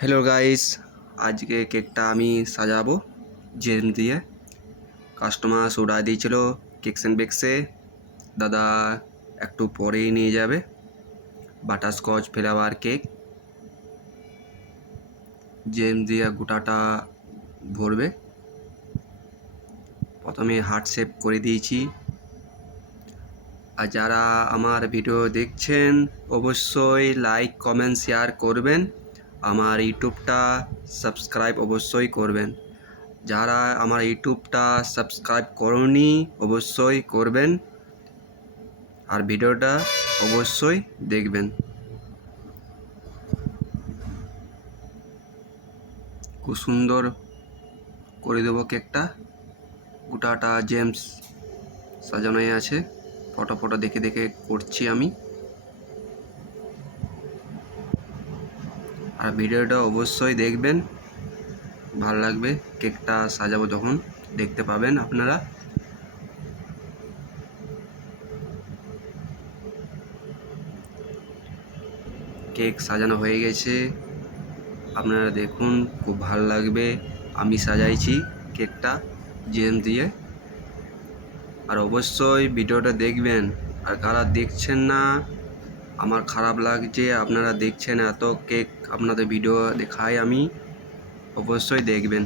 Hello guys, আজকে কেকটা আমি সাজাবো জেম দিয়ে। কাস্টমার অর্ডার দিয়েছিল কেকস অ্যান্ড বেকসে। দাদা একটু পরেই নিয়ে যাবে বাটারস্কচ ফ্লেভার কেক। জেম দিয়ে গোটাটা ভরবে। প্রথমে হার্ট শেপ করে দিয়েছি। আর যারা আমার ভিডিও দেখছেন অবশ্যই লাইক কমেন্ট শেয়ার করবেন। আমার ইউটিউবটা সাবস্ক্রাইব অবশ্যই করবেন। যারা আমার ইউটিউবটা সাবস্ক্রাইব করনি অবশ্যই করবেন, আর ভিডিওটা অবশ্যই দেখবেন। খুব সুন্দর করে দেবো কেকটা। গোটাটা জেমস সাজানোই আছে, ফটো দেখে দেখে করছি আমি। আর ভিডিওটা অবশ্যই দেখবেন, ভালো লাগবে। কেকটা সাজাবো যখন দেখতে পাবেন আপনারা। কেক সাজানো হয়ে গেছে, আপনারা দেখুন, খুব ভালো লাগবে। আমি সাজাইছি কেকটা জেম দিয়ে। আর অবশ্যই ভিডিওটা দেখবেন। আর কারা দেখছেন না, আমার খারাপ লাগছে, আপনারা দেখছেন, এত কেক আপনাদের ভিডিও দেখাই আমি, অবশ্যই দেখবেন।